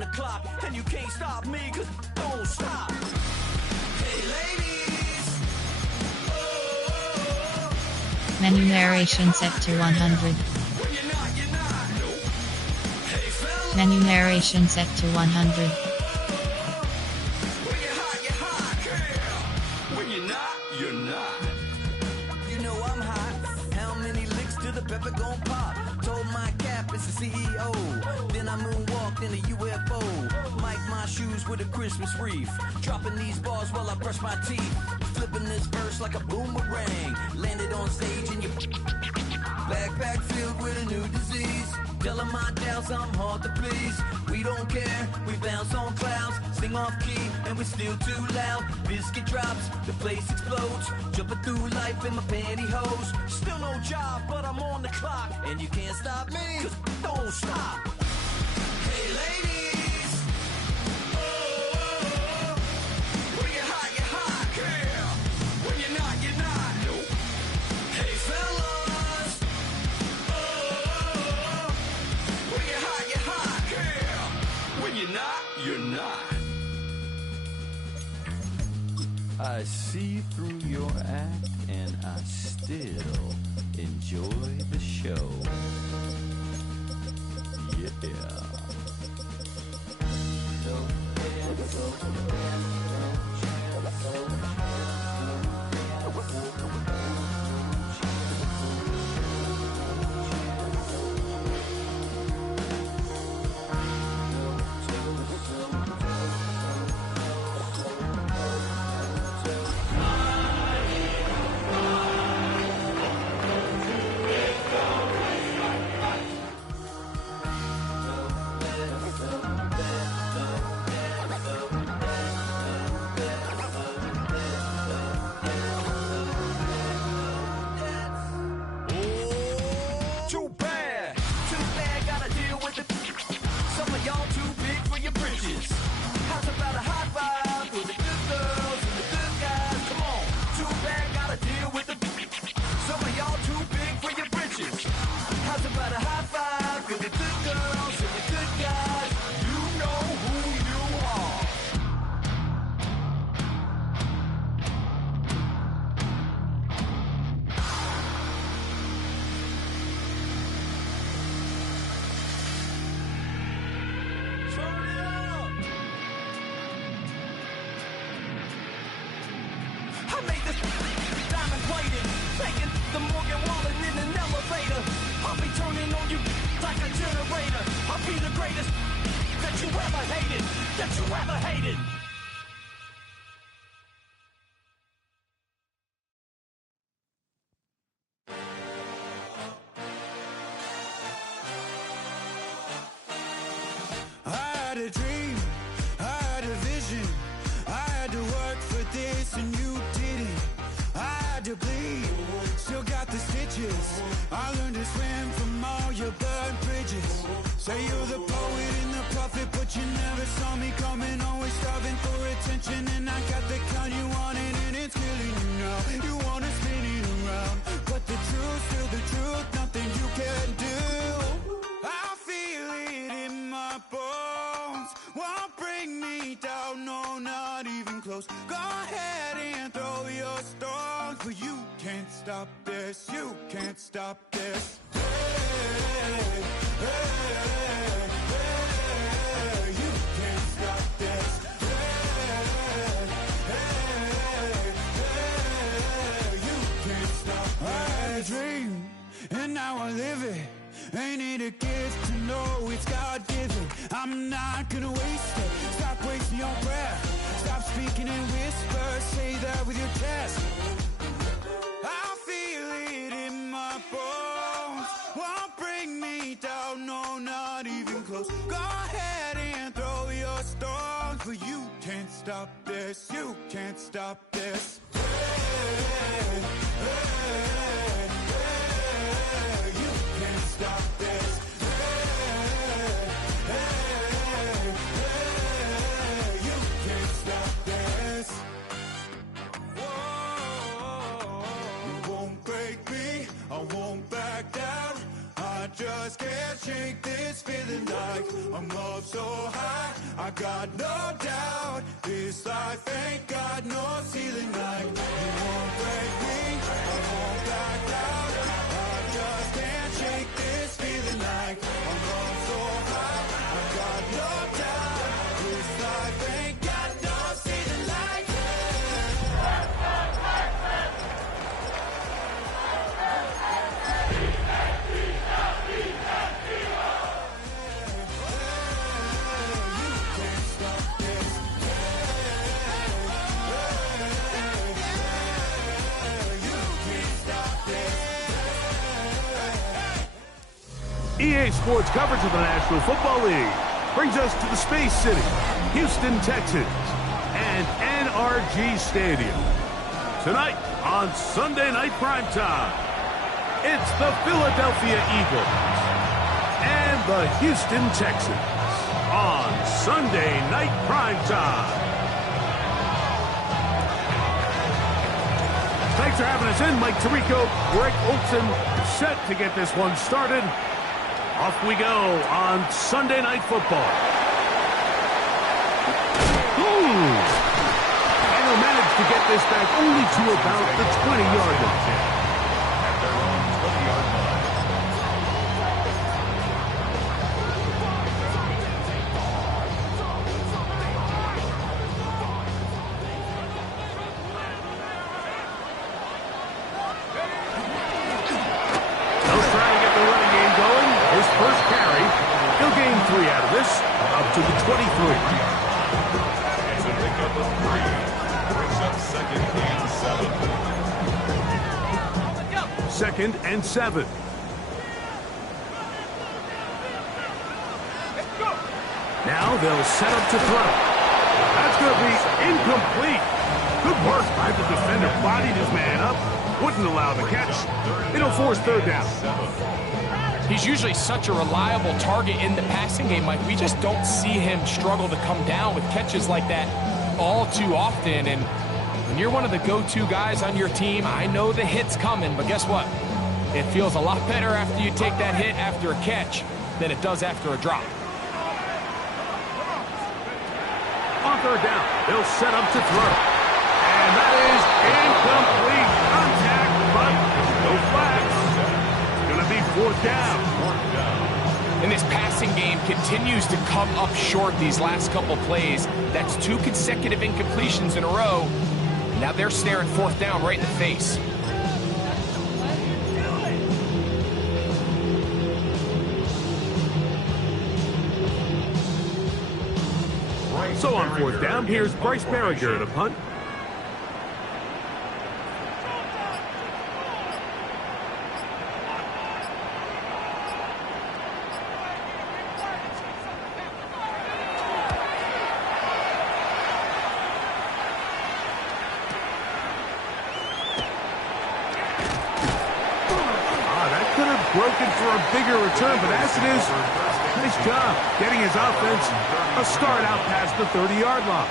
the clock, and you can't stop me, cause don't stop. Hey ladies, oh, Menu narration set to 100. when you're not, you're not. Hey fellas, Menu narration set to 100. when you're hot, girl. When you're not, you're not. You know I'm hot. How many licks till the pepper gon' pop? Told my cap it's the CEO. Then I moonwalked in a UFO. Mic my shoes with a Christmas wreath. Dropping these bars while I brush my teeth. Flipping this verse like a boomerang. Landed on stage and you backpack filled with a new disease. Tell 'em my doubts, I'm hard to please. We don't care, we bounce on clouds. Sing off key and we're still too loud. Biscuit drops, the place explodes. Jumping through life in my pantyhose. Still no job, but I'm on the clock. And you can't stop me, cause don't stop. Hey ladies, oh, when you're hot, girl. When you're not, you're not. Nope. Hey fellas, oh, when you're hot, girl. When you're not, you're not. I see through your act and I still enjoy the show. Yeah. Too bad, gotta deal with it. Some of y'all too big for your britches. How's about a high five for the good girls and the good guys? Come on, too bad, gotta deal with it. Some of y'all too big for your britches. How's about a high five for the good girls and the good guys? You know who you are. Turn it up. I made this diamond plated, taking the Morgan Wallen in an elevator. I'll be turning on you like a generator. I'll be the greatest that you ever hated, that you ever hated. I had a dream, I had a vision. I had to work for this and you didn't. I had to bleed, still got the stitches. I learned to swim from all your burnt bridges. Say you're the poet and the prophet, but you never saw me coming. Always starving for attention, and I got the kind you wanted, and it's killing you now. You wanna spin it around, but the truth's still the truth. Nothing you can do. I feel it in my bones. Won't bring me down, no, not even close. Go ahead and throw your stones, but you can't stop this. You can't stop this. Hey, hey, hey, you can't stop this. Hey, hey, hey, you can't stop this. I had a dream, and now I live it. Ain't it a gift to know it's God-given? I'm not gonna waste it. Stop wasting your breath. Stop speaking in whispers. Say that with your chest. I feel it in my bones. Won't bring me down, no, not even close. Go ahead and throw your stones, but you can't stop this. You can't stop this. Hey, hey, hey, you can't stop this. Hey, hey, hey, you can't stop this. Whoa, you won't break me, I won't back down. I just can't shake this feeling like I'm up so high. I got no doubt this life ain't got no ceiling. Like you won't break me, I won't back down. I just can't shake this feeling. Like I'm going so high, I got no doubt this life ain't got no ceiling. Like EA Sports coverage of the National Football League brings us to the Space City, Houston, Texas, and NRG Stadium. Tonight on Sunday Night Primetime, it's the Philadelphia Eagles and the Houston Texans on Sunday Night Primetime. Thanks for having us in. Mike Tirico, Greg Olson, set to get this one started. Off we go on Sunday Night Football. Ooh. And he'll manage to get this back only to about the 20-yard line. First carry, he'll gain 3 out of this, up to the 23. It's a pickup of 3, brings up 2nd and 7. 2nd and 7. Now they'll set up to throw. That's going to be incomplete. Good work by the defender, bodied his man up, wouldn't allow the catch. It'll force 3rd down. He's usually such a reliable target in the passing game, Mike. We just don't see him struggle to come down with catches like that all too often. And when you're one of the go-to guys on your team, I know the hit's coming, but guess what? It feels a lot better after you take that hit after a catch than it does after a drop. On 3rd down, they'll set up to throw. And that is incomplete. Contact, but no flags. It's going to be 4th down. And this passing game continues to come up short these last couple plays. That's 2 consecutive incompletions in a row. Now they're staring 4th down right in the face. So on 4th down, here's Bryce Berriger to punt. Broken for a bigger return, but as it is, nice job getting his offense a start out past the 30-yard line.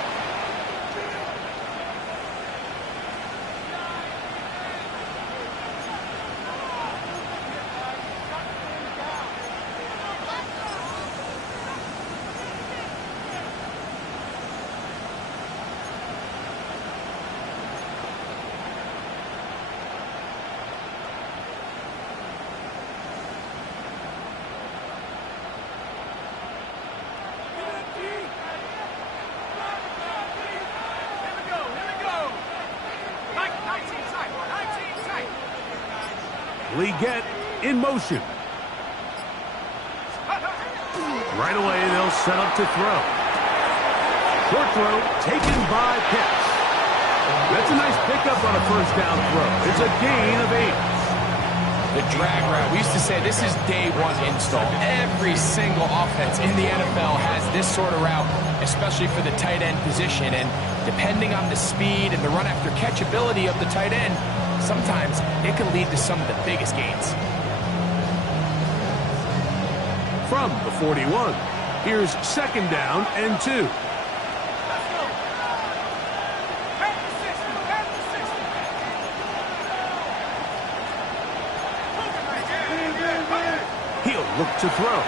Leggett in motion. Right away, they'll set up to throw. Short throw taken by Pitts. That's a nice pickup on a 1st down throw. It's a gain of 8. The drag route. We used to say this is day 1 install. Every single offense in the NFL has this sort of route, especially for the tight end position. And depending on the speed and the run after catch ability of the tight end, sometimes it can lead to some of the biggest gains. From the 41, here's 2nd down and 2. He'll look to throw.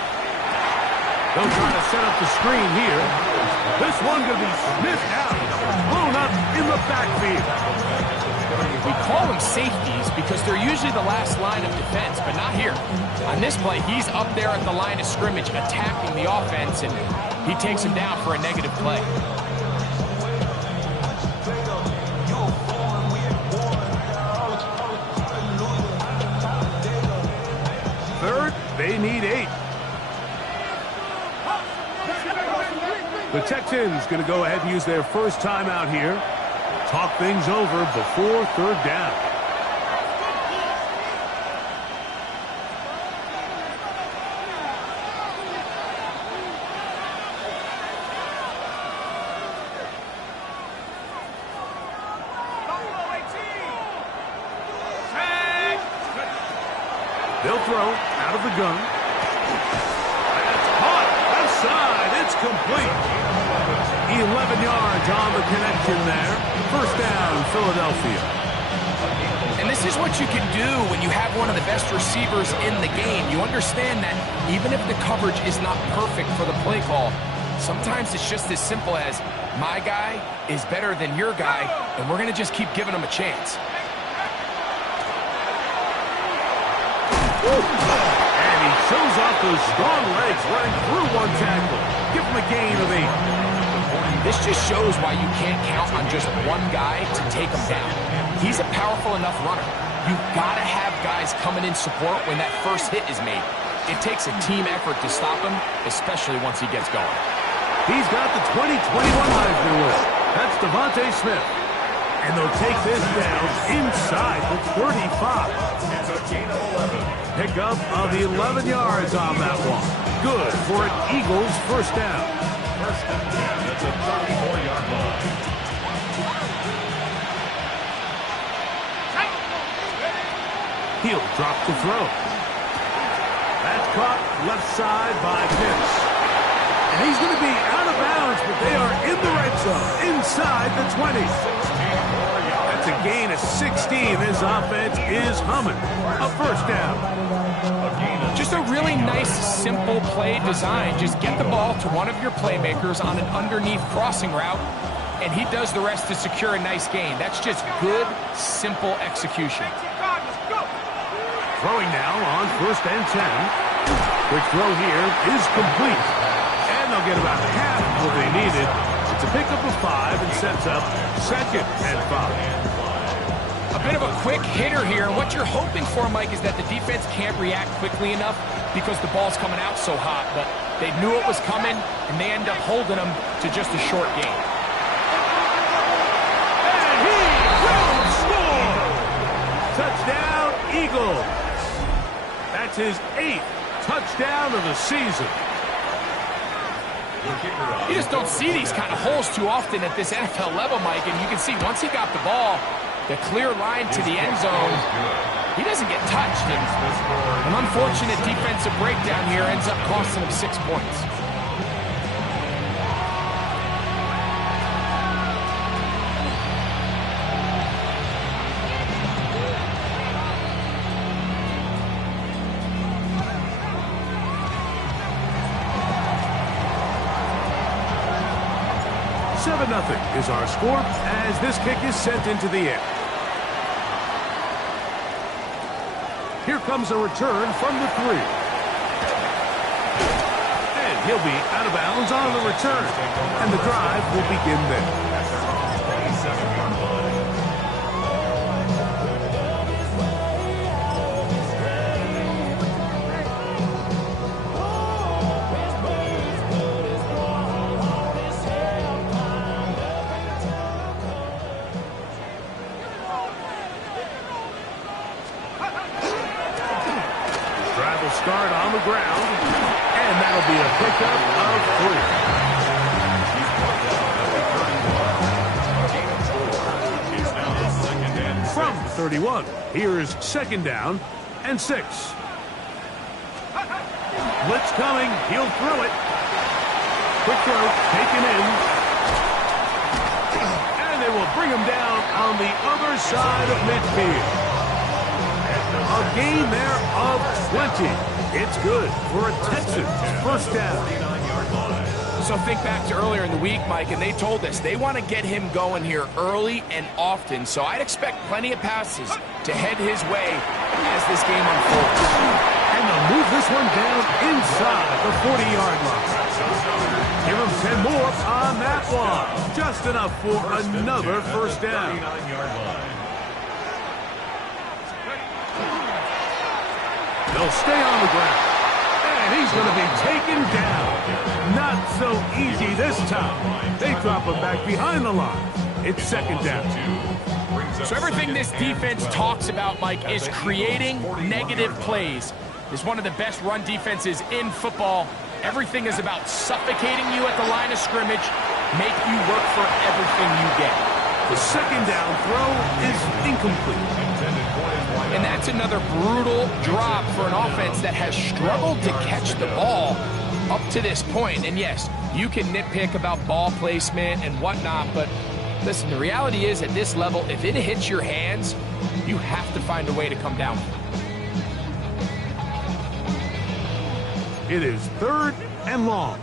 They'll try to set up the screen here. This one going to be sniffed out, blown up in the backfield. We call them safeties because they're usually the last line of defense, but not here. On this play, he's up there at the line of scrimmage attacking the offense, and he takes him down for a negative play. Third, they need 8. The Texans going to go ahead and use their first timeout here. Talk things over before third down. They'll throw out of the gun. That's caught. Left side. It's complete. 11 yards on the connection there. First down, Philadelphia. And this is what you can do when you have one of the best receivers in the game. You understand that even if the coverage is not perfect for the play call, sometimes it's just as simple as my guy is better than your guy, and we're going to just keep giving him a chance. And he shows off those strong legs running through one tackle. Give him a gain of 8. This just shows why you can't count on just one guy to take him down. He's a powerful enough runner. You've got to have guys coming in support when that first hit is made. It takes a team effort to stop him, especially once he gets going. He's got the 2021 Heisman winner. That's Devontae Smith. And they'll take this down inside the 35. Pickup of 11 yards on that one. Good for an Eagles first down. That's a 34-yard line. He'll drop the throw. That's caught left side by Pitts. And he's going to be out of bounds, but they are in the red zone, inside the 20. That's a gain of 16. This offense is humming. A first down. Just a really nice, simple play design. Just get the ball to one of your playmakers on an underneath crossing route, and he does the rest to secure a nice gain. That's just good, simple execution. Throwing now on first and 10. Quick throw here is complete. And they'll get about half of what they needed. It's a pickup of 5 and sets up second and 5. A bit of a quick hitter here. What you're hoping for, Mike, is that the defense can't react quickly enough because the ball's coming out so hot. But they knew it was coming, and they end up holding them to just a short gain. And he will score! Touchdown, Eagles! That's his 8th touchdown of the season. You just don't see these kind of holes too often at this NFL level, Mike. And you can see once he got the ball, the clear line to the end zone, he doesn't get touched. And an unfortunate defensive breakdown here ends up costing him 6 points. Nothing is our score as this kick is sent into the air. Here comes a return from the 3. And he'll be out of bounds on the return. And the drive will begin there. Start on the ground, and that'll be a pickup of 3. From 31, here's second down and 6. Blitz coming, he'll throw it. Quick throw, taken in. And they will bring him down on the other side of midfield. A gain there of 20. It's good for a Texans first down. So think back to earlier in the week, Mike, and they told us they want to get him going here early and often. So I'd expect plenty of passes to head his way as this game unfolds. And they'll move this one down inside the 40-yard line. Give him 10 more on that one. Just enough for another first down. They'll stay on the ground. And he's going to be taken down. Not so easy this time. They drop him back behind the line. It's second down. So everything this defense talks about, Mike, is creating negative plays. It's one of the best run defenses in football. Everything is about suffocating you at the line of scrimmage, make you work for everything you get. The second down throw is incomplete. And that's another brutal drop for an offense that has struggled to catch the ball up to this point. And yes, you can nitpick about ball placement and whatnot, but listen, the reality is at this level, if it hits your hands, you have to find a way to come down. It is third and long.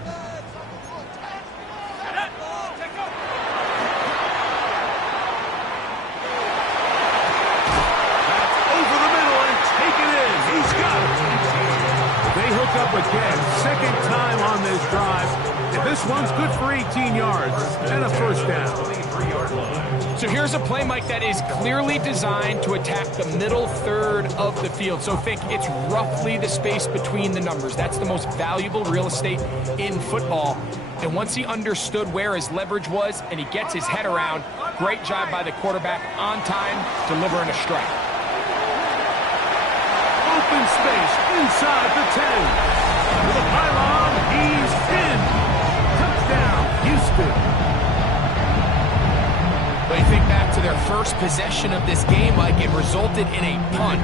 Up again, second time on this drive, and this one's good for 18 yards and a first down. So here's a play, Mike, that is clearly designed to attack the middle third of the field. So think it's roughly the space between the numbers. That's the most valuable real estate in football. And once he understood where his leverage was and he gets his head around, great job by the quarterback on time, delivering a strike. Open space inside the 10. With a pylon, he's in. Touchdown, Houston. But you think back to their first possession of this game, like it resulted in a punt.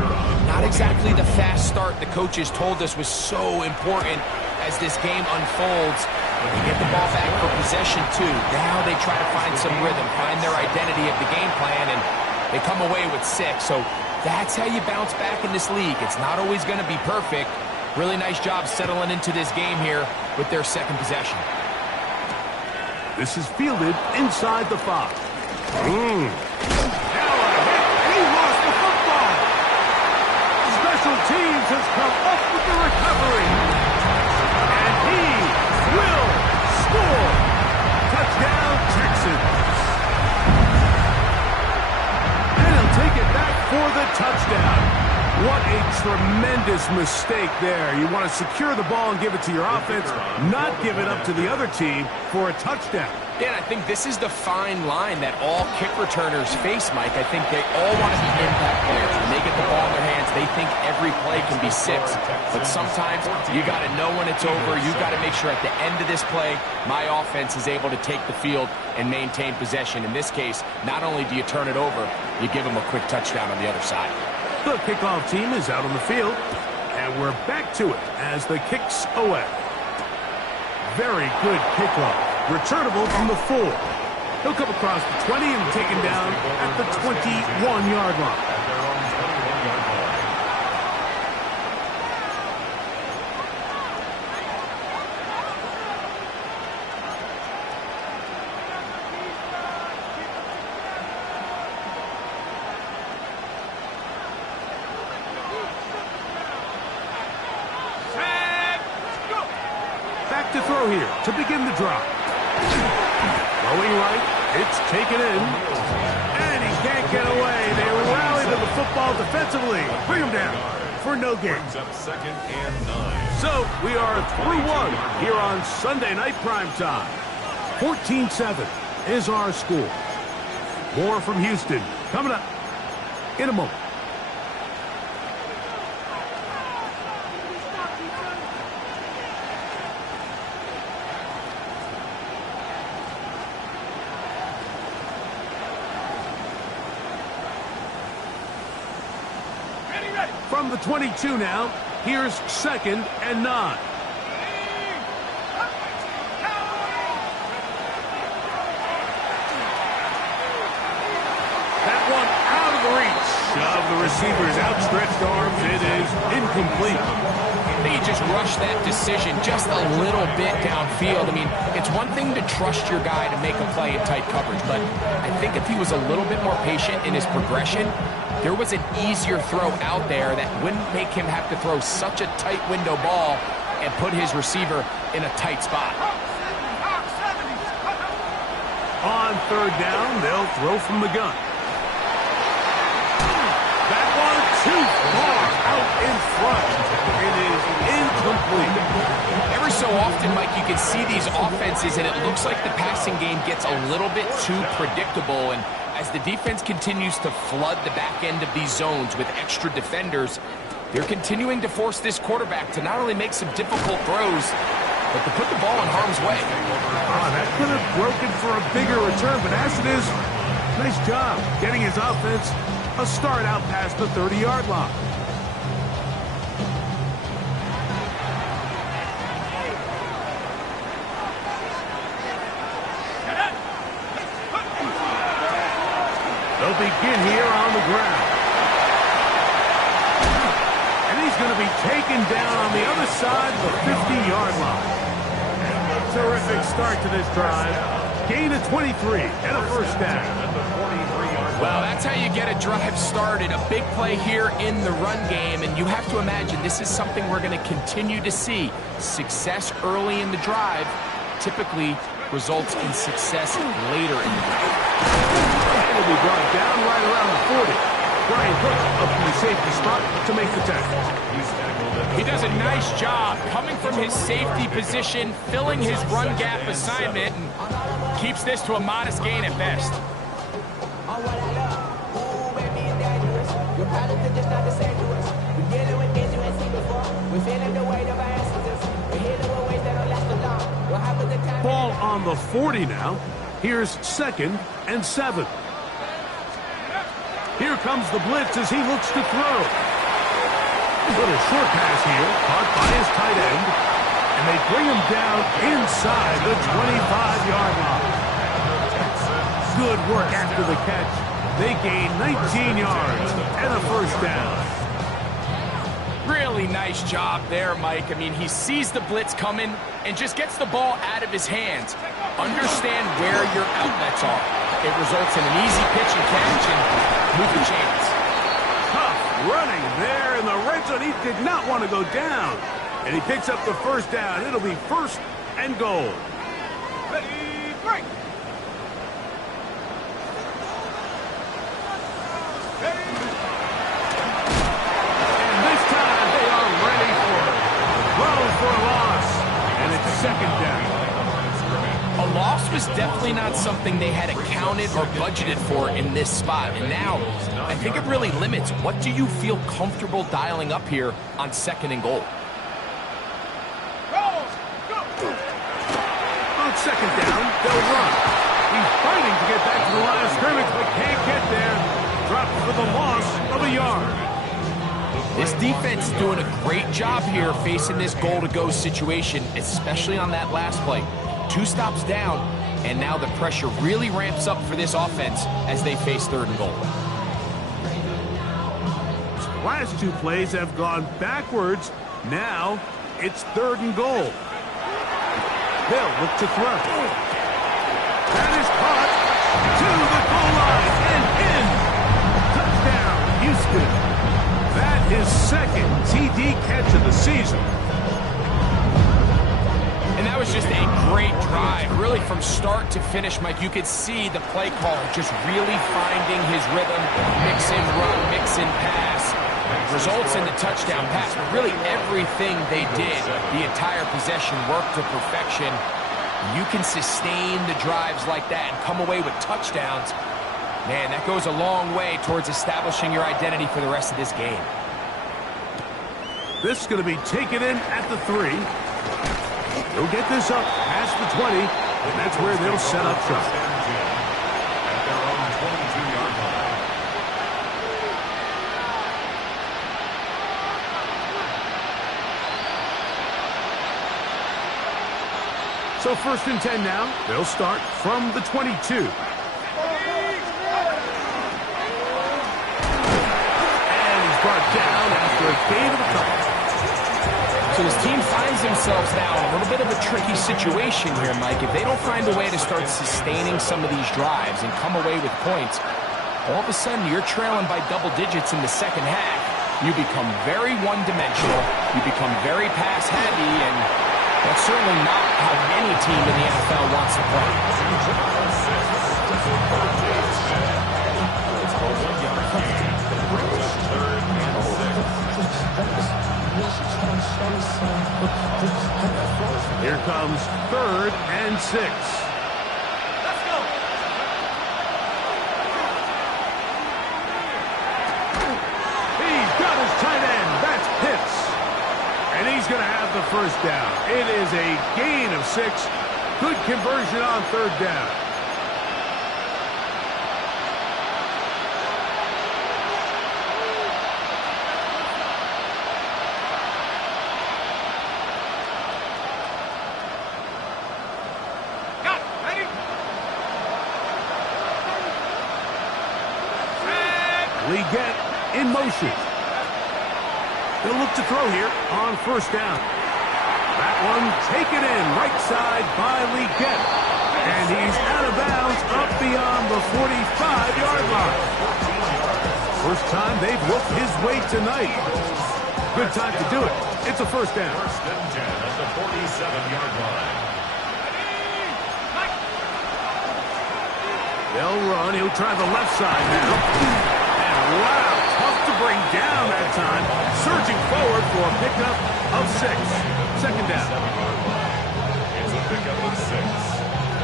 Not exactly the fast start the coaches told us was so important as this game unfolds. They get the ball back for possession two. Now they try to find some rhythm, find their identity of the game plan, and they come away with 6. So that's how you bounce back in this league. It's not always going to be perfect. Really nice job settling into this game here with their second possession. This is fielded inside the 5. Now a hit, and he lost the football. Special teams has come up with the recovery. And he will score. Touchdown, Texans. And he'll take it back for the touchdown. What a tremendous mistake there. You want to secure the ball and give it to your offense, not give it up to the other team for a touchdown. Yeah, and I think this is the fine line that all kick returners face, Mike. I think they all want to be impact players. When they get the ball in their hands, they think every play can be 6. But sometimes you got to know when it's over. You got to make sure at the end of this play, my offense is able to take the field and maintain possession. In this case, not only do you turn it over, you give them a quick touchdown on the other side. The kickoff team is out on the field, and we're back to it as the kick's away. Very good kickoff. Returnable from the 4. He'll come across the 20 and taken down at the 21-yard line. Back to throw here to begin the drive. Throwing right, it's taken in, and he can't get away. They rally to the football defensively. Bring him down for no gain. Second and 9. So we are through 1 here on Sunday Night Primetime. 14-7 is our score. More from Houston coming up in a moment. From the 22 now, here's second and 9. That one out of the reach of the receiver's outstretched arms. It is incomplete. think he just rushed that decision just a little bit downfield. I mean, it's one thing to trust your guy to make a play in tight coverage, but I think if he was a little bit more patient in his progression, there was an easier throw out there that wouldn't make him have to throw such a tight window ball and put his receiver in a tight spot. On third down, they'll throw from the gun. That one too far out in front. It is incomplete. Every so often, Mike, you can see these offenses, and it looks like the passing game gets a little bit too predictable. And as the defense continues to flood the back end of these zones with extra defenders, they're continuing to force this quarterback to not only make some difficult throws, but to put the ball in harm's way. That could have broken for a bigger return, but as it is, nice job getting his offense a start out past the 30-yard line. They'll begin here on the ground. And he's going to be taken down on the other side of the 50-yard line. Terrific start to this drive. Gain of 23 and a first down. Well, that's how you get a drive started. A big play here in the run game, and you have to imagine this is something we're going to continue to see. Success early in the drive typically results in success later in the drive. Will be brought down right around the 40. Brian Cook up in the safety spot to make the tackle. He does a nice job coming from his safety position, filling his run gap assignment, and keeps this to a modest gain at best. Ball on the 40 now. Here's 2nd and 7. Here comes the blitz as he looks to throw. Little short pass here, caught by his tight end. And they bring him down inside the 25-yard line. Good work after the catch. They gain 19 yards and a first down. Really nice job there, Mike. I mean, he sees the blitz coming and just gets the ball out of his hands. Understand where your outlets are. It results in an easy pitch and catch and move the chains. Tough running there in the red zone. He did not want to go down. And he picks up the first down. It'll be 1st and goal. Ready, break. And this time they are ready for it. Throw for a loss. And it's 2nd down. A loss was definitely not something they had accounted or budgeted for in this spot. And now, I think it really limits what do you feel comfortable dialing up here on 2nd and goal. On 2nd down, they'll run. He's fighting to get back to the line of scrimmage, but can't get there. Dropped for the loss of a yard. This defense is doing a great job here facing this goal-to-go situation, especially on that last play. 2 stops down, and now the pressure really ramps up for this offense as they face 3rd and goal. Last 2 plays have gone backwards. Now it's 3rd and goal. They'll look to throw. That is caught to the goal line and in. Touchdown, Houston. That is 2nd TD catch of the season. And that was just a great drive. Really from start to finish, Mike, you could see the play caller just really finding his rhythm. Mix in run, mix in pass. Results in the touchdown pass. But really everything they did, the entire possession worked to perfection. You can sustain the drives like that and come away with touchdowns. Man, that goes a long way towards establishing your identity for the rest of this game. This is going to be taken in at the 3. They'll get this up past the 20, and that's where they'll set up shop. At their own 22-yard line. So 1st and 10 now. They'll start from the 22. And he's brought down after a gain of a couple. So his team finds themselves now in a little bit of a tricky situation here, Mike. If they don't find a way to start sustaining some of these drives and come away with points, all of a sudden you're trailing by double digits in the second half. You become very one-dimensional. You become very pass-heavy, and that's certainly not how any team in the NFL wants to play. Here comes 3rd and 6. Let's go. He's got his tight end. That's Pitts. And he's going to have the first down. It is a gain of 6. Good conversion on 3rd down. Legette in motion. He'll look to throw here on 1st down. That one taken in right side by Legette. And he's out of bounds up beyond the 45-yard line. First time they've looked his way tonight. Good time to do it. It's a 1st down. 1st and 10 at the 47-yard line. They'll run. He'll try the left side now. Wow, tough to bring down that time. Surging forward for a pickup of 6. 2nd down. It's a pickup of 6.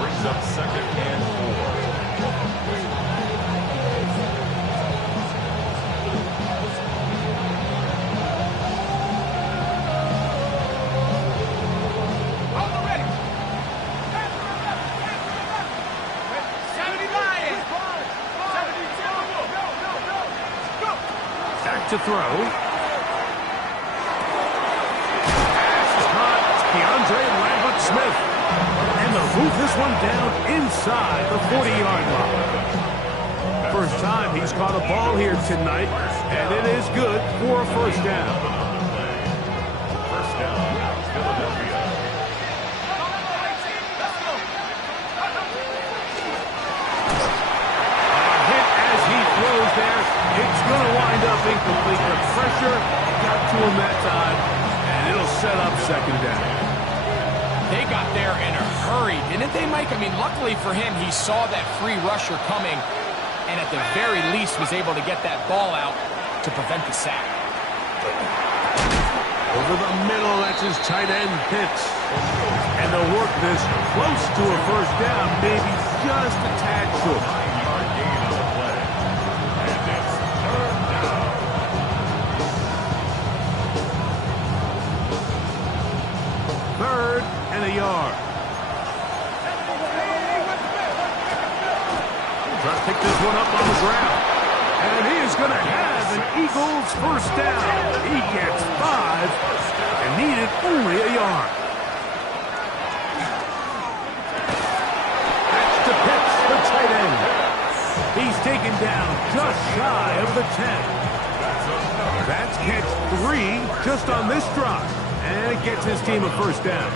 Brings up 2nd and 4. To throw. Pass is caught. Keandre Lambert-Smith. And they'll move this one down inside the 40-yard line. First time he's caught a ball here tonight, and it is good for a 1st down. 1st down, Philadelphia. A hit as he throws there. It's going to wind up incomplete. The pressure got to him that time, and it'll set up 2nd down. They got there in a hurry, didn't they, Mike? I mean, luckily for him, he saw that free rusher coming and at the very least was able to get that ball out to prevent the sack. Over the middle, that's his tight end, Pitts. And they'll work this close to a 1st down, maybe just a tad short. 9-yard gain on the play. And it's 3rd down. 3rd and a yard. Try to pick this one up on the ground. And he is going to have an Eagles 1st down. He gets 5 and needed only a yard. That's to Pitts, the tight end. He's taken down just shy of the 10. That's catch 3 just on this drive. And it gets his team a 1st down.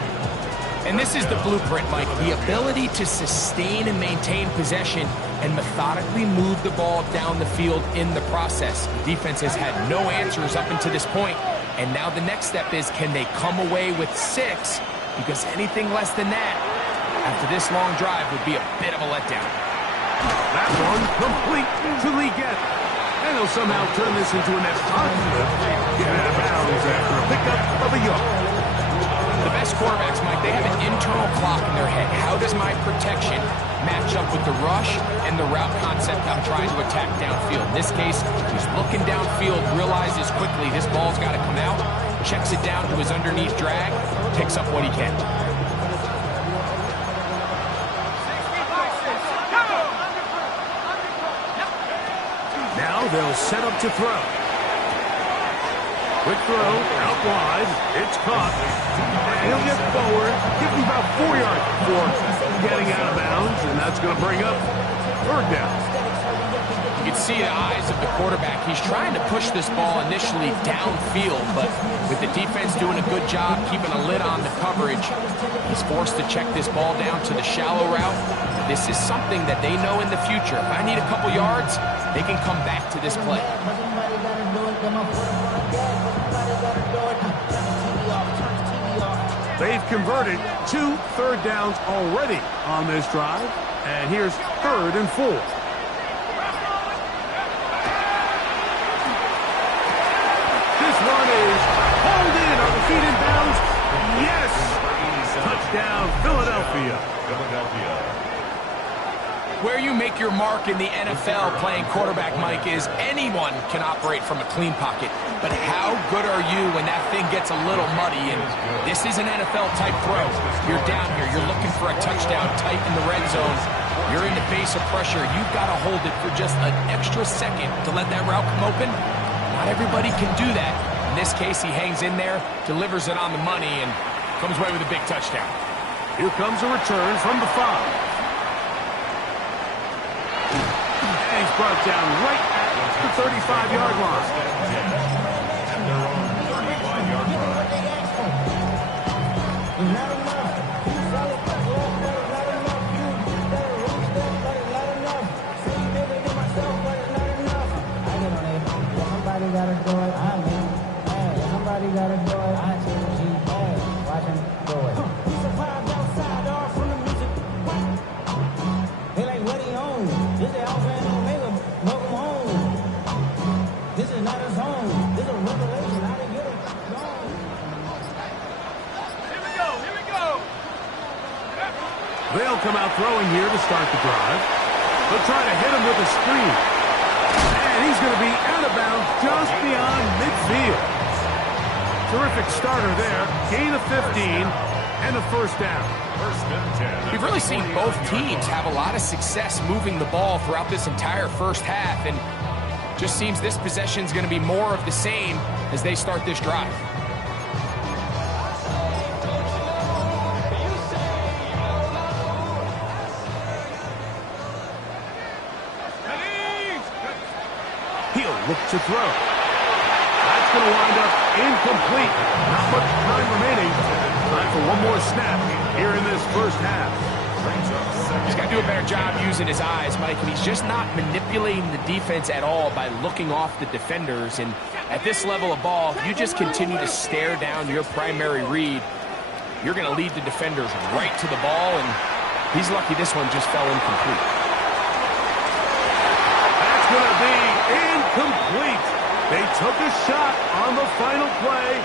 And this is the blueprint, Mike. The ability to sustain and maintain possession and methodically move the ball down the field in the process. The defense has had no answers up until this point, and now the next step is, can they come away with 6? Because anything less than that, after this long drive, would be a bit of a letdown. That one complete to Legette. And he'll somehow turn this into a net positive. Get out of bounds after a pickup of a yard. The best quarterbacks, Mike, they have an internal clock in their head. How does my protection match up with the rush and the route concept I'm trying to attack downfield? In this case, he's looking downfield, realizes quickly this ball's got to come out, checks it down to his underneath drag, picks up what he can. Now they'll set up to throw. Quick throw, out wide, it's caught. And he'll get forward, give him about 4 yards before getting out of bounds, and that's going to bring up 3rd down. You can see the eyes of the quarterback. He's trying to push this ball initially downfield, but with the defense doing a good job keeping a lid on the coverage, he's forced to check this ball down to the shallow route. This is something that they know in the future. If I need a couple yards, they can come back to this play. They've converted 2 third downs already on this drive, and here's 3rd and 4. This one is pulled in on the feet in bounds. Yes! Touchdown, Philadelphia. Where you make your mark in the NFL playing quarterback, Mike, is anyone can operate from a clean pocket. But how good are you when that thing gets a little muddy? And this is an NFL-type throw. You're down here. You're looking for a touchdown tight in the red zone. You're in the face of pressure. You've got to hold it for just an extra second to let that route come open. Not everybody can do that. In this case, he hangs in there, delivers it on the money, and comes away with a big touchdown. Here comes a return from the 5. And he's brought down right at the 35-yard line. And they're on 35-yard line. Somebody gotta do it. I mean, hey, somebody gotta do it. I change you, hey, watch him do it. He's surprised outside, all from the music. They like what he owns. This is Alpha and Omega. Welcome home. This is not his home. This is a revelation. I didn't get it. Here we go. Here we go. They'll come out throwing here to start the drive. They'll try to hit him with a screen. And he's going to be out of bounds just beyond midfield. Terrific starter there. Gain of 15 and a first down. First and 10. We've really seen both teams have a lot of success moving the ball throughout this entire first half, and just seems this possession is going to be more of the same as they start this drive. He'll look to throw. That's going to wind up incomplete. Not much time remaining. Time for one more snap here in this first half. He's got to do a better job using his eyes, Mike, and he's just not manipulating the defense at all by looking off the defenders. And at this level of ball, if you just continue to stare down your primary read, you're going to lead the defenders right to the ball, and he's lucky this one just fell incomplete. That's going to be incomplete. They took a shot on the final play.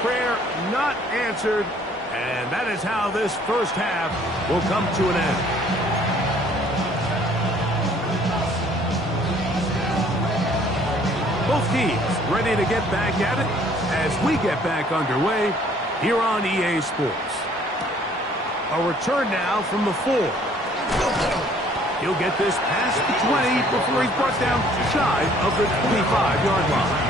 Prayer not answered. And that is how this first half will come to an end. Both teams ready to get back at it as we get back underway here on EA Sports. A return now from the 4. He'll get this past the 20 before he's brought down shy of the 25-yard line.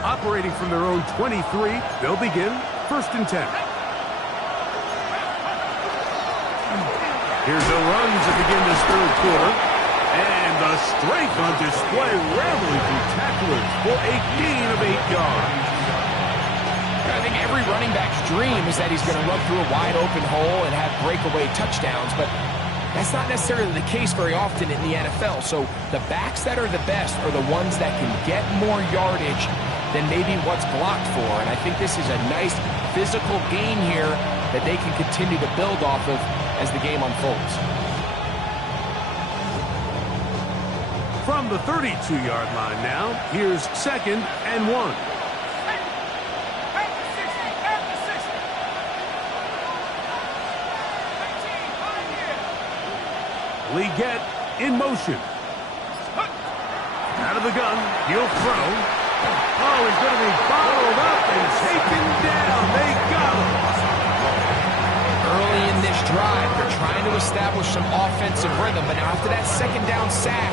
Operating from their own 23, they'll begin first and 10. Here's a run to begin this third quarter. And the strength on display, rambling through tacklers for a gain of 8 yards. I think every running back's dream is that he's going to run through a wide open hole and have breakaway touchdowns, but that's not necessarily the case very often in the NFL. So the backs that are the best are the ones that can get more yardage than maybe what's blocked for. And I think this is a nice physical gain here that they can continue to build off of as the game unfolds. From the 32-yard line now, here's second and 1. Leggett in motion. Out of the gun, he'll throw. Oh, he's going to be bottled up and taken down. They got him. Early in this drive, they're trying to establish some offensive rhythm, but now after that second down sack,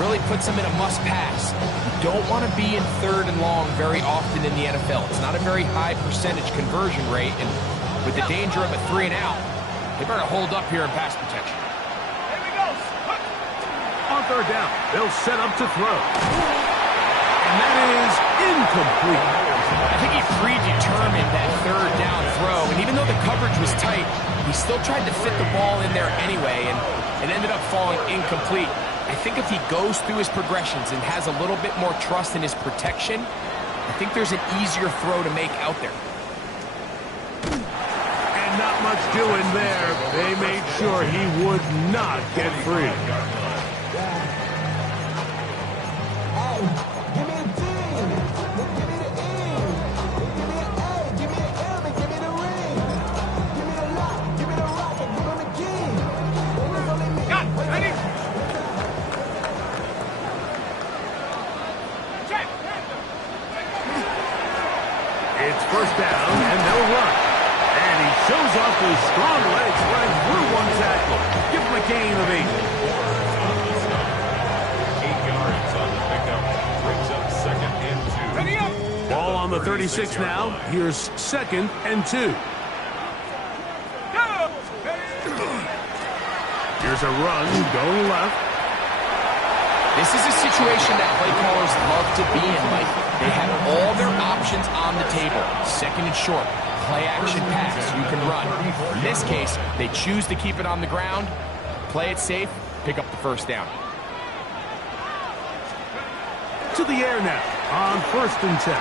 really puts them in a must-pass. You don't want to be in 3rd and long very often in the NFL. It's not a very high percentage conversion rate, and with the danger of a 3 and out, they better hold up here in pass protection. Here we go. On 3rd down, they'll set up to throw. And that is incomplete. I think he predetermined that 3rd down throw, and even though the coverage was tight, he still tried to fit the ball in there anyway, and it ended up falling incomplete. I think if he goes through his progressions and has a little bit more trust in his protection, I think there's an easier throw to make out there. And not much doing there. They made sure he would not get free. It's 1st down, and they'll run. And he shows off his strong legs running through one tackle. Give him a gain of 8. 8 yards on the pickup. Brings up 2nd and 2. Ball on the 36 now. Here's 2nd and 2. Here's a run going left. This is a situation that play callers love to be in, Mike. They have all their options on the table. 2nd and short, play action pass, you can run. In this case, they choose to keep it on the ground, play it safe, pick up the 1st down. To the air now on 1st and 10.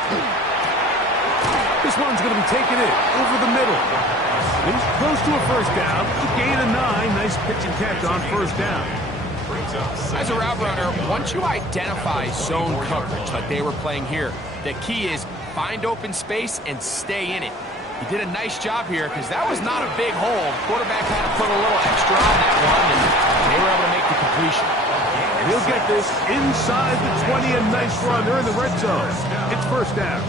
This one's going to be taken in over the middle. He's close to a 1st down. A gain of 9. Nice pitch and catch on 1st down. As a route runner, once you identify zone coverage like they were playing here, the key is find open space and stay in it. He did a nice job here because that was not a big hole. Quarterback had to put a little extra on that one, and they were able to make the completion. He'll get this inside the 20, a nice run. They're in the red zone. It's 1st down.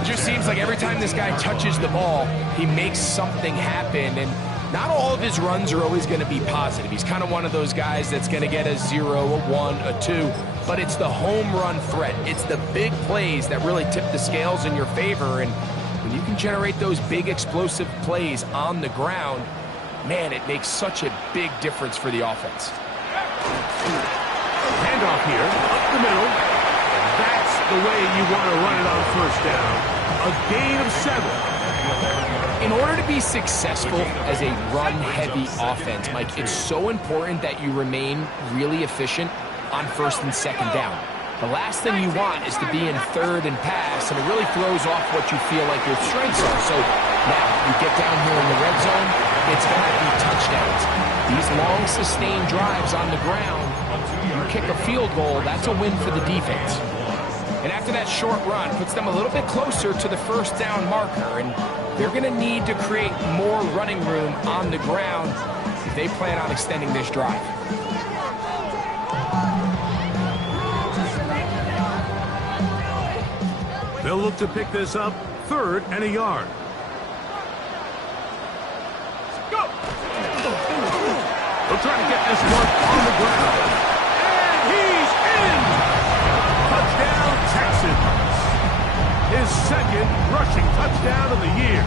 It just seems like every time this guy touches the ball, he makes something happen, and not all of his runs are always going to be positive. He's kind of one of those guys that's going to get a 0, a 1, a 2, but it's the home run threat. It's the big plays that really tip the scales in your favor, and when you can generate those big explosive plays on the ground, man, it makes such a big difference for the offense. Handoff here, up the middle. That's the way you want to run it on 1st down. A gain of 7. In order to be successful as a run-heavy offense, Mike, it's so important that you remain really efficient on 1st and 2nd down. The last thing you want is to be in 3rd and pass, and it really throws off what you feel like your strengths are. So now you get down here in the red zone, it's going to be touchdowns. These long, sustained drives on the ground, you kick a field goal, that's a win for the defense. And after that short run, puts them a little bit closer to the 1st down marker, and they're going to need to create more running room on the ground if they plan on extending this drive. They'll look to pick this up 3rd and a yard. Go! They'll try to get this one on the ground. And he's in! Touchdown, Texans. His 2nd rushing touchdown of the year.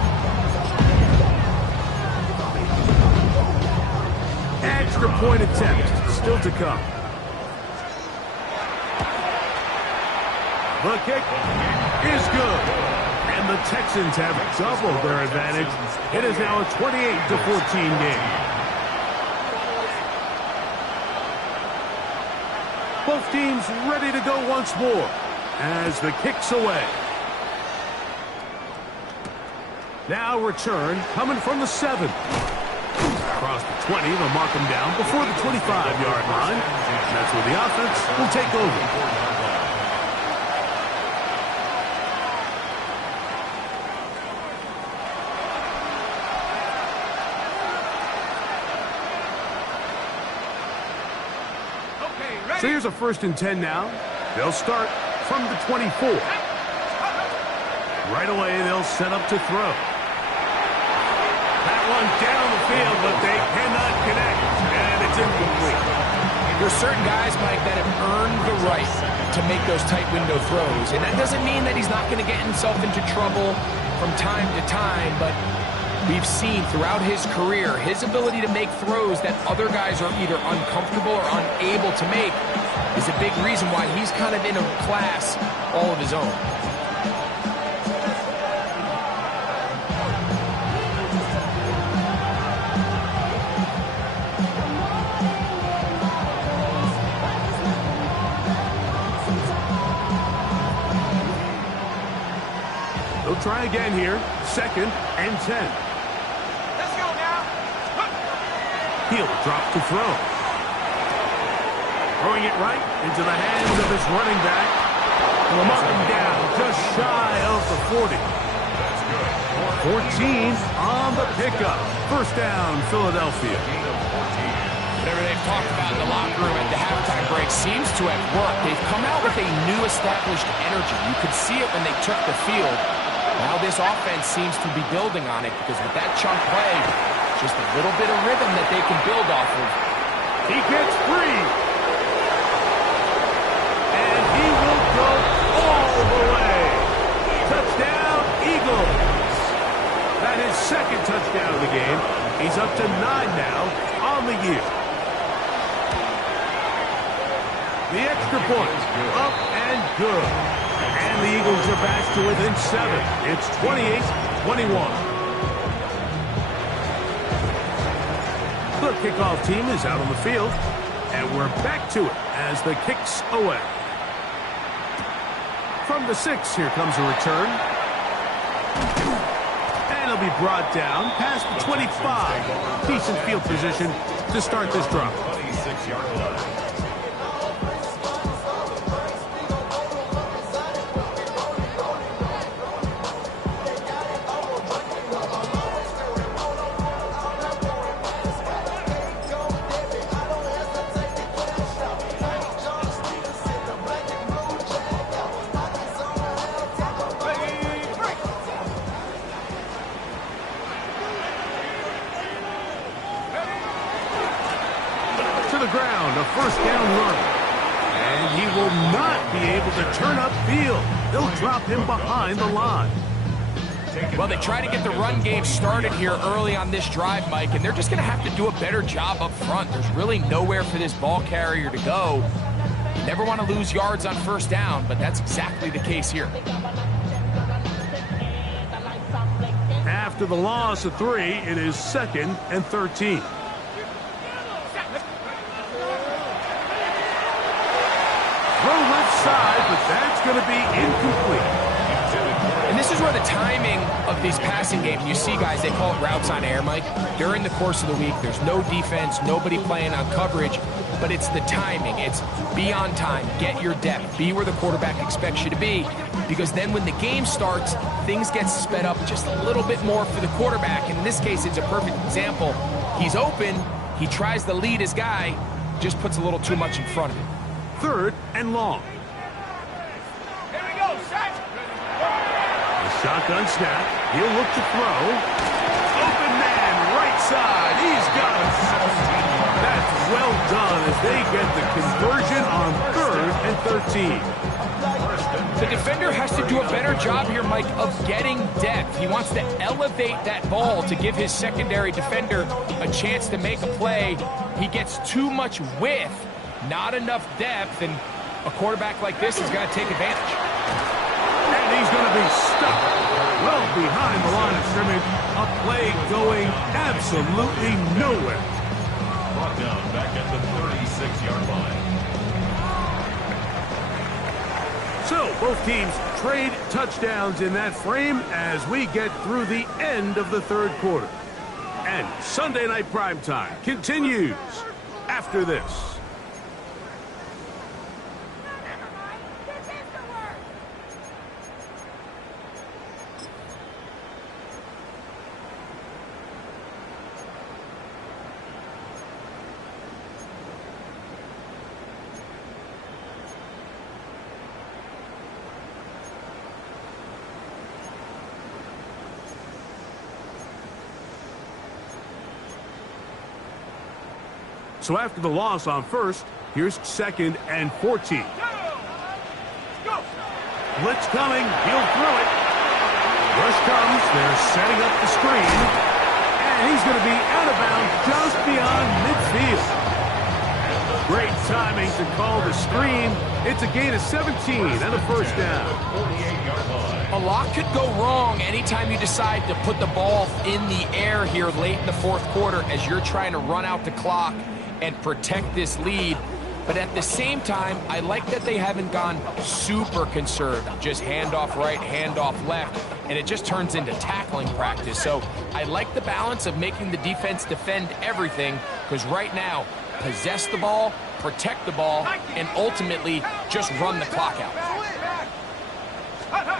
Extra point attempt still to come. The kick is good. And the Texans have doubled their advantage. It is now a 28-14 game. Both teams ready to go once more as the kick's away. Now return coming from the 7. Across the 20, they'll mark him down before the 25-yard line. And that's where the offense will take over. So here's a 1st and 10 now. They'll start from the 24. Right away, they'll set up to throw. That one down the field, but they cannot connect, and it's incomplete. There's certain guys, Mike, that have earned the right to make those tight window throws. And that doesn't mean that he's not going to get himself into trouble from time to time, but we've seen throughout his career, his ability to make throws that other guys are either uncomfortable or unable to make is a big reason why he's kind of in a class all of his own. They'll try again here. 2nd and 10. Let's go now. He'll drop to throw. Throwing it right into the hands of his running back. Up and down, just shy of the 40. That's good. 14 on the pickup. First down, Philadelphia. Whatever they've talked about in the locker room at the halftime break seems to have worked. They've come out with a new established energy. You could see it when they took the field. Now this offense seems to be building on it because with that chunk play, just a little bit of rhythm that they can build off of. He gets free. And he will go all the way. Touchdown, Eagles. That is 2nd touchdown of the game. He's up to 9 now on the year. The extra point, up and good. And the Eagles are back to within 7. It's 28-21. The kickoff team is out on the field. And we're back to it as the kick's away. From the 6, here comes a return. And it'll be brought down past the 25. Decent field position to start this drive. 26-yard line. First down run. And he will not be able to turn upfield. They'll drop him behind the line. Well, they try to get the run game started here early on this drive, Mike, and they're just going to have to do a better job up front. There's really nowhere for this ball carrier to go. You never want to lose yards on first down, but that's exactly the case here. After the loss of 3, it is 2nd and 13. Side, but that's going to be incomplete. And this is where the timing of these passing games, you see guys, they call it routes on air, Mike. During the course of the week, there's no defense, nobody playing on coverage, but it's the timing. It's be on time, get your depth, be where the quarterback expects you to be, because then when the game starts, things get sped up just a little bit more for the quarterback. And in this case, it's a perfect example. He's open, he tries to lead his guy, just puts a little too much in front of him. 3rd and long. Shotgun snap. He'll look to throw. Open man, right side. He's got him. That's well done as they get the conversion on 3rd and 13. The defender has to do a better job here, Mike, of getting depth. He wants to elevate that ball to give his secondary defender a chance to make a play. He gets too much width, not enough depth, and a quarterback like this has got to take advantage. And he's going to be stuck well behind the line of scrimmage. A play going absolutely nowhere. Brought down back at the 36-yard line. So both teams trade touchdowns in that frame as we get through the end of the 3rd quarter. And Sunday Night Primetime continues after this. So after the loss on 1st, Here's 2nd and 14. Blitz coming. He'll throw it. Rush comes. They're setting up the screen. And he's going to be out of bounds just beyond midfield. Great timing to call the screen. It's a gain of 17 and a first down. A lot could go wrong anytime you decide to put the ball in the air here late in the fourth quarter as you're trying to run out the clock and protect this lead. But at the same time, I like that they haven't gone super conserved. Just handoff right, handoff left, and it just turns into tackling practice. So I like the balance of making the defense defend everything, because right now, possess the ball, protect the ball, and ultimately just run the clock out. Now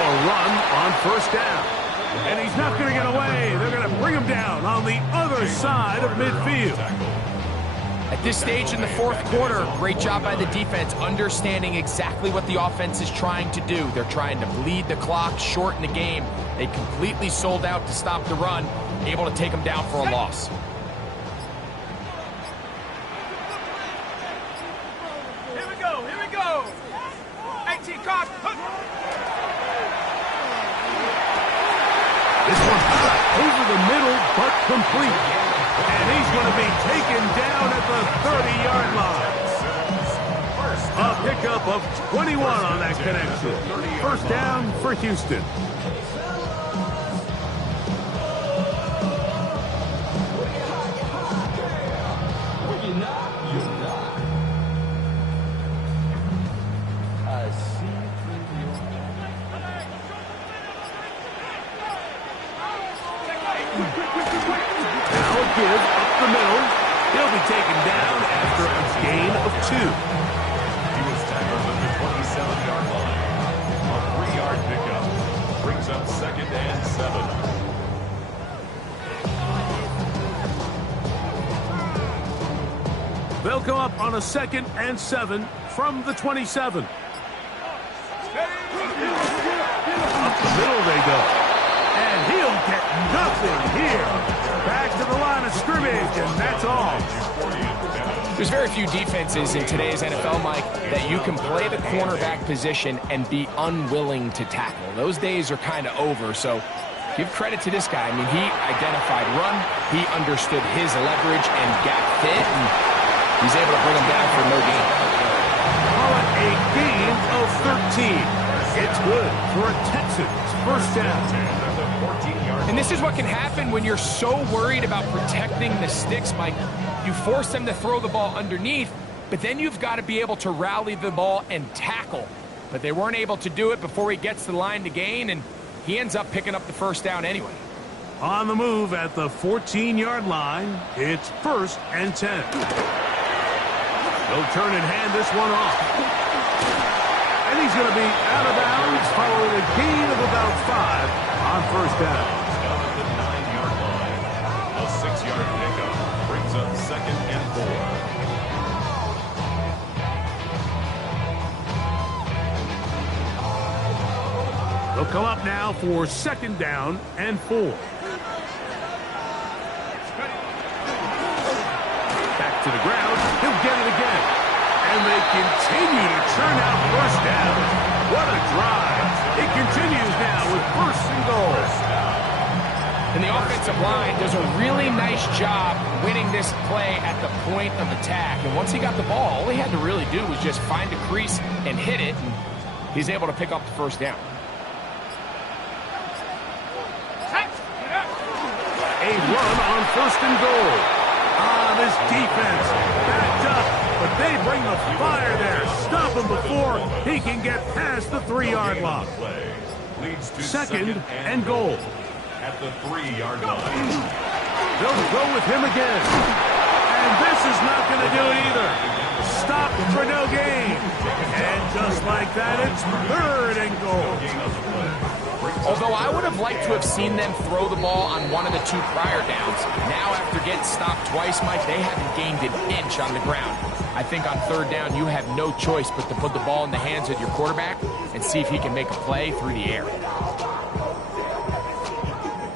a run on first down. And he's not going to get away. They're going to bring him down on the other side of midfield. At this stage in the fourth quarter, great job by the defense understanding exactly what the offense is trying to do. They're trying to bleed the clock, shorten the game. They completely sold out to stop the run, able to take them down for a loss. Here we go. 18 cards. This one over the middle, but complete. And he's going to be taken down at the 30-yard line. A pickup of 21 on that connection. First down for Houston. Give up the middle. He'll be taken down after a gain of 2. He was tackled at the 27-yard line. A 3-yard pickup brings up 2nd and 7. They'll come up on a 2nd and 7 from the 27. Up the middle they go. And he'll get nothing here. Back to the line of scrimmage, and that's all. There's very few defenses in today's NFL, Mike, that you can play the cornerback position and be unwilling to tackle. Those days are kind of over, so give credit to this guy. I mean, he identified run, he understood his leverage and gap fit, and he's able to bring him down for no gain. Call it a gain of 13. It's good for a Texans first down. And this is what can happen when you're so worried about protecting the sticks, Mike. You force them to throw the ball underneath, but then you've got to be able to rally the ball and tackle. But they weren't able to do it before he gets to the line to gain, and he ends up picking up the first down anyway. On the move at the 14-yard line, it's 1st and 10. They'll turn and hand this one off. And he's going to be out of bounds following a gain of about 5 on first down. Down at the 9-yard line. A 6-yard pickup brings up 2nd and 4. They'll come up now for 2nd down and 4. Back to the ground. He'll get it again. And they continue to churn out first down. What a drive. It continues now with 1st and goal. And the offensive line does a really nice job winning this play at the point of attack. And once he got the ball, all he had to really do was just find a crease and hit it. And he's able to pick up the first down. A run on 1st and goal. This defense backed up, but they bring the fire there. Stop him before he can get past the 3-yard line. Leads to 2nd and goal. At the 3-yard line. They'll go with him again. And this is not going to do it either. Stop for no gain. And just like that, it's 3rd and goal. Although I would have liked to have seen them throw the ball on one of the 2 prior downs. Now after getting stopped twice, Mike, they haven't gained an inch on the ground. I think on 3rd down, you have no choice but to put the ball in the hands of your quarterback and see if he can make a play through the air.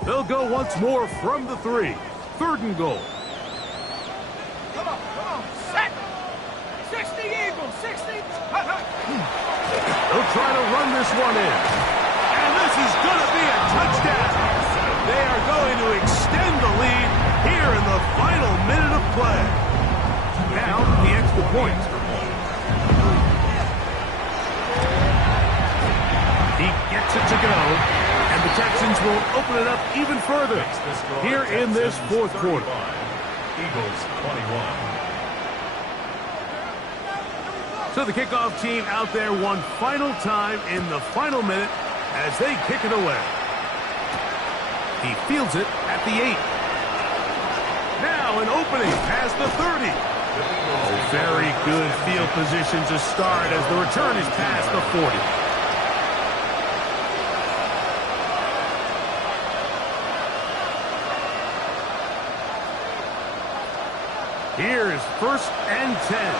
They'll go once more from the 3. 3rd and goal. They'll try to run this one in. And this is going to be a touchdown. They are going to extend the lead here in the final minute of play. Now, the extra point. He gets it to go, and the Texans will open it up even further here in this fourth quarter. Eagles 21. So the kickoff team out there one final time in the final minute as they kick it away. He fields it at the 8. Now an opening past the 30. Oh, very good field position to start as the return is past the 40. Here is 1st and 10.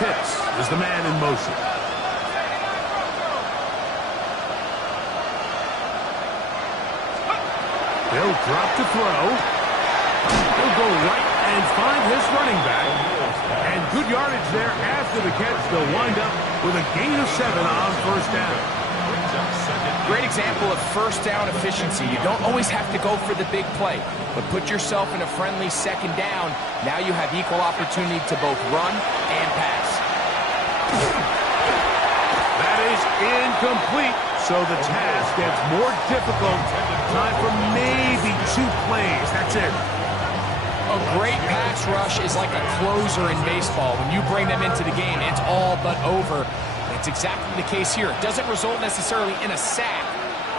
Pitts is the man in motion. He'll drop to throw. He'll go right and find his running back. And good yardage there after the catch. They'll wind up with a gain of 7 on 1st down. Great example of first down efficiency. You don't always have to go for the big play, but put yourself in a friendly 2nd down. Now you have equal opportunity to both run and pass. That is incomplete, so the task gets more difficult. Time for maybe 2 plays. That's it. A great pass rush is like a closer in baseball. When you bring them into the game, it's all but over. It's exactly the case here. It doesn't result necessarily in a sack,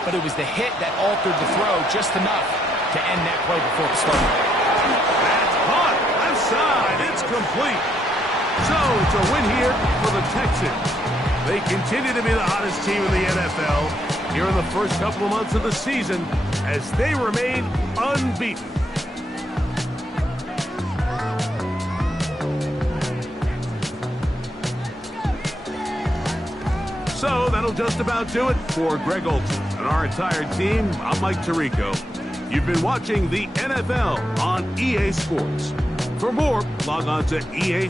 but it was the hit that altered the throw just enough to end that play before it started. That's caught. Left side. It's complete. So it's a win here for the Texans. They continue to be the hottest team in the NFL here in the first couple of months of the season as they remain unbeaten. So that'll just about do it for Greg Olsen and our entire team. I'm Mike Tirico. You've been watching the NFL on EA Sports. For more, log on to EA Sports.